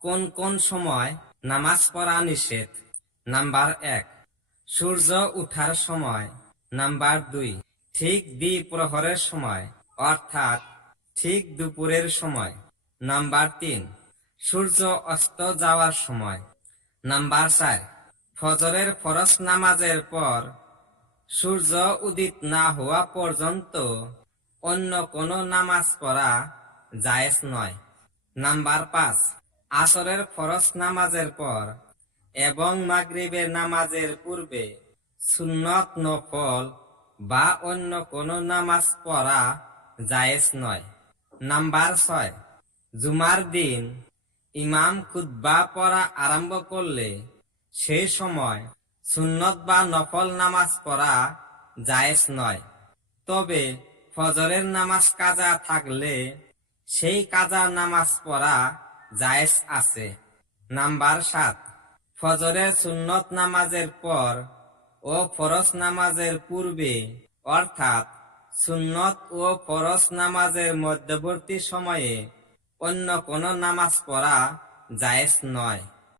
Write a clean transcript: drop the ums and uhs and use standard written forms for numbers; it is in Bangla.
কোন কোন সময় নামাজ পড়া নিষেধ? নাম্বার 1, সূর্য উঠার সময়। নাম্বার 2, ঠিক দ্বিপ্রহরের সময় অর্থাৎ ঠিক দুপুরের সময়। নাম্বার 3, সূর্য অস্ত যাওয়ার সময়। নাম্বার 4, ফজরের ফরজ নামাজের পর সূর্য উদিত না হওয়া পর্যন্ত অন্য কোনো নামাজ পড়া জায়েজ নয়। নাম্বার 5, আসরের ফরজ নামাজের পর এবং মাগরিবের নামাজের পূর্বে সুন্নত নফল বা অন্য কোনো নামাজ পড়া জায়েজ নয়। নাম্বার 6, জুমার দিন ইমাম খুতবা পড়া আরম্ভ করলে সেই সময় সুন্নত বা নফল নামাজ পড়া জায়েজ নয়, তবে ফজরের নামাজ কাজা থাকলে সেই কাজা নামাজ পড়া জায়েজ আছে। নাম্বার 7, ফজরের সুন্নত নামাজের পর ও ফরজ নামাজের পূর্বে অর্থাৎ সুন্নত ও ফরজ নামাজের মধ্যবর্তী সময়ে অন্য কোনো নামাজ পড়া জায়েজ নয়।